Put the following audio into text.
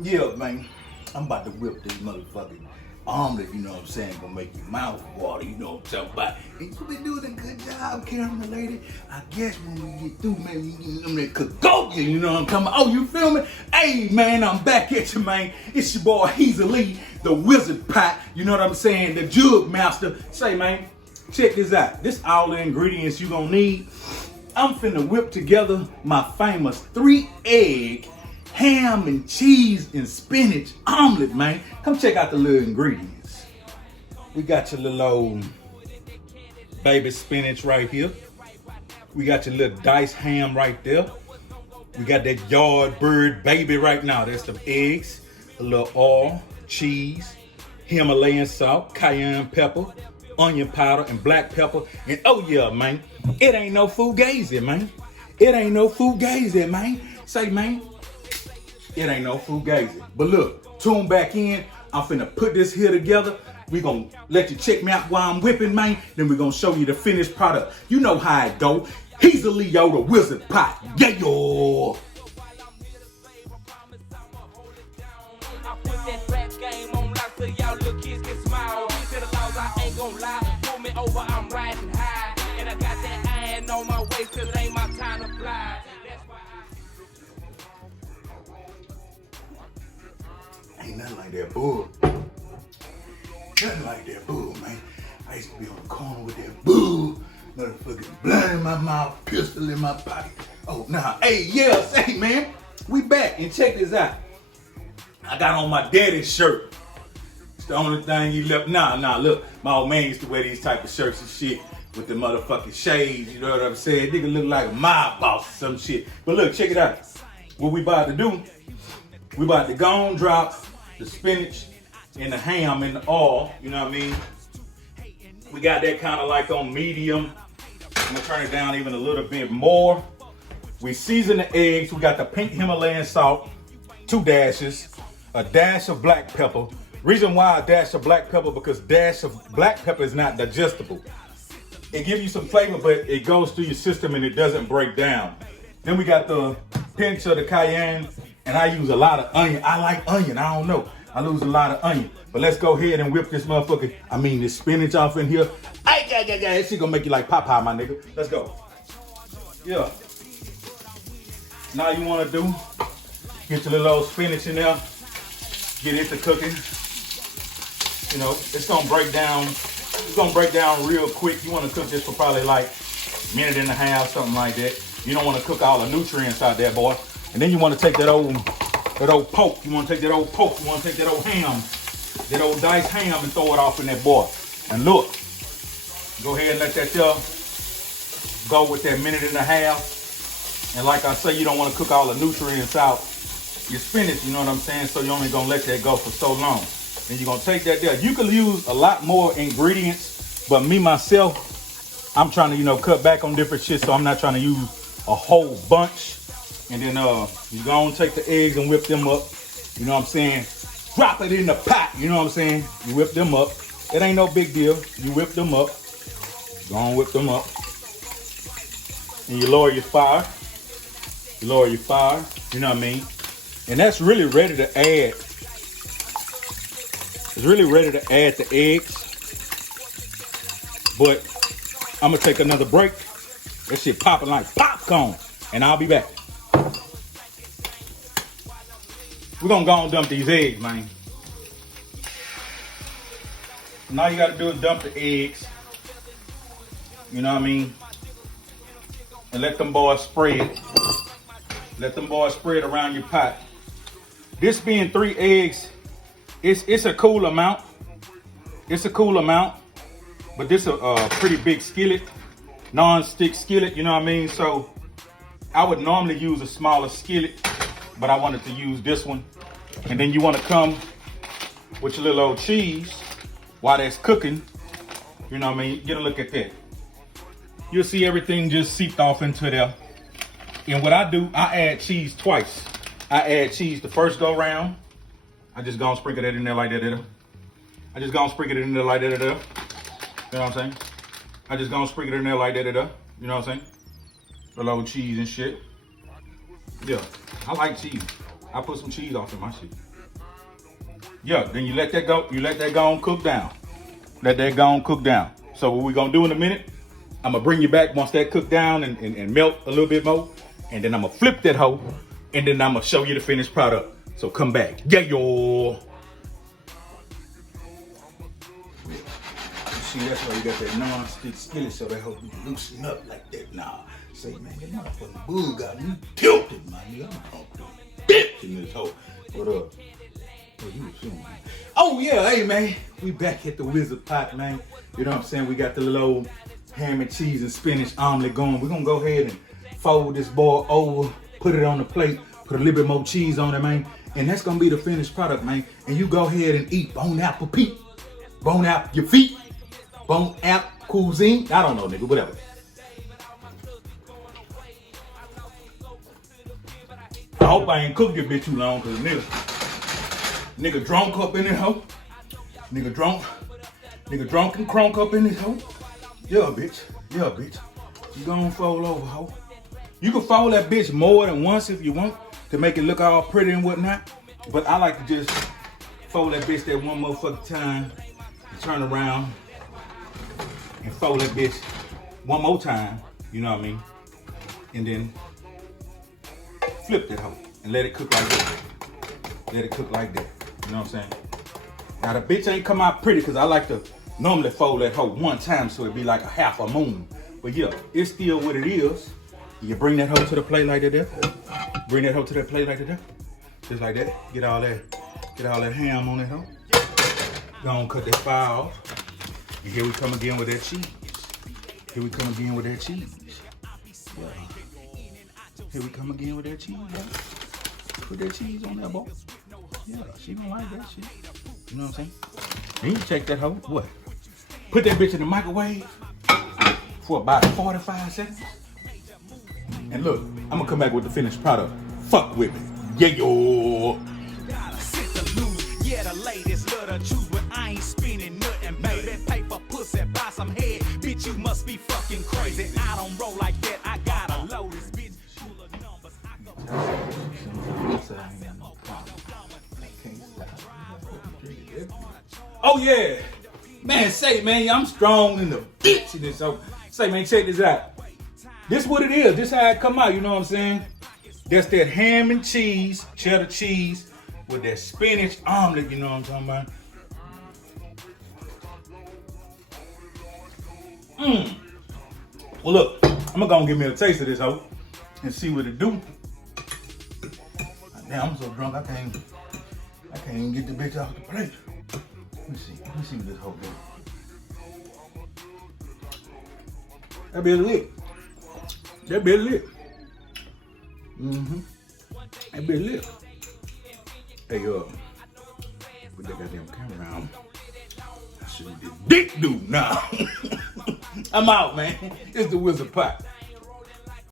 Yeah, man. I'm about to whip this motherfucking omelet, you know what I'm saying? Gonna make your mouth water, you know what I'm talking about. And you been doing a good job, camera lady. I guess when we get through, man, we get them that Kagoya, you know what I'm talking about? Oh, you feel me? Hey, man, I'm back at you, man. It's your boy Hezeleo, the Wizard Pot, you know what I'm saying? The Jug Master. Say, man, check this out. This all the ingredients you gonna need. I'm finna whip together my famous 3-egg ham and cheese and spinach omelet, man. Come check out the little ingredients. We got your little old baby spinach right here. We got your little diced ham right there. We got that yard bird baby right now. That's the eggs, a little oil, cheese, Himalayan salt, cayenne pepper, onion powder, and black pepper. And oh yeah, man, it ain't no fugazi, man. It ain't no fugazi, man. Say, man, it ain't no fugazi. But look, tune back in. I'm finna put this here together. We gonna let you check me out while I'm whipping, man. Then we gonna show you the finished product. You know how it go. Hezeleo, the Wizard Pot. Yeah, yo. I'm riding high, and I got that iron on my waist, cause it ain't my time to fly. Ain't nothing like that bull. Nothing like that bull, man. I used to be on the corner with that bull. Motherfucking blood in my mouth, pistol in my pocket. Oh, nah. Hey, yeah, say, man. We back, and check this out. I got on my daddy's shirt. It's the only thing he left. Nah, look. My old man used to wear these type of shirts and shit with the motherfucking shades, you know what I'm saying? Nigga look like a mob boss or some shit. But look, check it out. What we about to do, we about to go and drop the spinach and the ham in the oil, you know what I mean? We got that kind of like on medium. I'm gonna turn it down even a little bit more. We season the eggs. We got the pink Himalayan salt, 2 dashes, a dash of black pepper. Reason why a dash of black pepper, because dash of black pepper is not digestible. It gives you some flavor, but it goes through your system and it doesn't break down. Then we got the pinch of the cayenne, and I use a lot of onion. I like onion, I don't know. I lose a lot of onion. But let's go ahead and whip this motherfucker, this spinach off in here. Yeah, that shit gonna make you like Popeye, my nigga. Let's go. Yeah. Now you wanna do, get your little old spinach in there, get it to cooking. You know, it's gonna break down real quick. You wanna cook this for probably like a minute and a half, something like that. You don't wanna cook all the nutrients out there, boy. And then you wanna take that old poke. You wanna take that old poke. You wanna take that old ham, that old diced ham, and throw it off in that boy. And look, go ahead and let that go with that minute and a half. And like I say, you don't wanna cook all the nutrients out your spinach, you know what I'm saying? So you're only gonna let that go for so long. Then you're gonna take that there. You could use a lot more ingredients, but me, myself, I'm trying to, cut back on different shit, so I'm not trying to use a whole bunch. And then you gonna take the eggs and whip them up, you know what I'm saying? Drop it in the pot, you know what I'm saying? You whip them up. It ain't no big deal. You whip them up. Go on, whip them up. And you lower your fire. You lower your fire, you know what I mean? And that's really ready to add. It's really ready to add the eggs. But I'm gonna take another break. That shit popping like popcorn. And I'll be back. We're gonna go and dump these eggs, man. And all you gotta do is dump the eggs. You know what I mean? And let them boys spread. Let them boys spread around your pot. This being 3 eggs, it's a cool amount. It's a cool amount. But this is a pretty big skillet. Non-stick skillet, you know what I mean? So I would normally use a smaller skillet, but I wanted to use this one. And then you want to come with your little old cheese while that's cooking. You know what I mean? Get a look at that. You'll see everything just seeped off into there. And what I do, I add cheese twice. I add cheese the first go round. I just gonna sprinkle that in there like that. I just gonna sprinkle it in there like that. You know what I'm saying? I just gonna sprinkle it in there like that. You know what I'm saying? A little cheese and shit. Yeah, I like cheese. I put some cheese off in my shit. Yeah, then you let that go. You let that go on cook down. Let that go on cook down. So what we gonna do in a minute, I'm gonna bring you back once that cook down and melt a little bit more. And then I'm gonna flip that hoe. And then I'm gonna show you the finished product. So come back. Yeah, yo. See, that's why you got that non-stick skillet so that hoe be loosen up like that. Nah, say, man, that motherfucking bull got me tilted, man. I'm gonna put a bitch in this hoe. What up? Oh yeah, hey man, we back at the Wizard Pot, man. You know what I'm saying? We got the little old ham and cheese and spinach omelet going. We're gonna go ahead and fold this boy over, put it on the plate, put a little bit more cheese on it, man. And that's gonna be the finished product, man. And you go ahead and eat bone apple peat, bone out your feet, bone apple cuisine. I don't know, nigga, whatever. I hope I ain't cooked this bitch too long, cause nigga drunk up in this hoe. Nigga drunk and crunk up in this hoe. Yeah, bitch. Yeah, bitch. You gonna fold over, hoe. You can fold that bitch more than once if you want to make it look all pretty and whatnot. But I like to just fold that bitch that one motherfucking time, turn around, and fold that bitch one more time, you know what I mean? And then flip that hoe and let it cook like that. Let it cook like that. You know what I'm saying? Now the bitch ain't come out pretty because I like to normally fold that hoe one time so it be like a half a moon. But yeah, it's still what it is. You bring that hoe to the plate like that there. Bring that hoe to that plate like that there. Just like that. Get all that ham on that hoe. Go on, cut that fire off. And here we come again with that cheese. Here we come again with that cheese. Yeah. Here we come again with that cheese, yeah. Put that cheese on that boy. Yeah, she don't like that shit. You know what I'm saying? Then you check that hoe. What? Put that bitch in the microwave for about 45 seconds. And look, I'm gonna come back with the finished product. Fuck with me. Yeah, yo. Yeah, the latest little choose, but I ain't spinning nothing, baby. Paper, pussy, buy some head. Bitch, you must be fucking crazy. I don't roll like that. I gotta load this bitch full of numbers. Oh yeah, man. Say, man, I'm strong in the bitch in this. So, say, man, check this out. This what it is. This how it come out. You know what I'm saying? That's that ham and cheese, cheddar cheese with that spinach omelet. You know what I'm talking about? Well, look, I'm gonna give me a taste of this hoe and see what it do. Damn, I'm so drunk I can't even get the bitch off the plate. Let me see what this hoe do. That bitch lit. That bitch lit. That bitch lit. Hey, put that goddamn camera on. I should have did dick do now. I'm out, man. It's the Wizard Pot.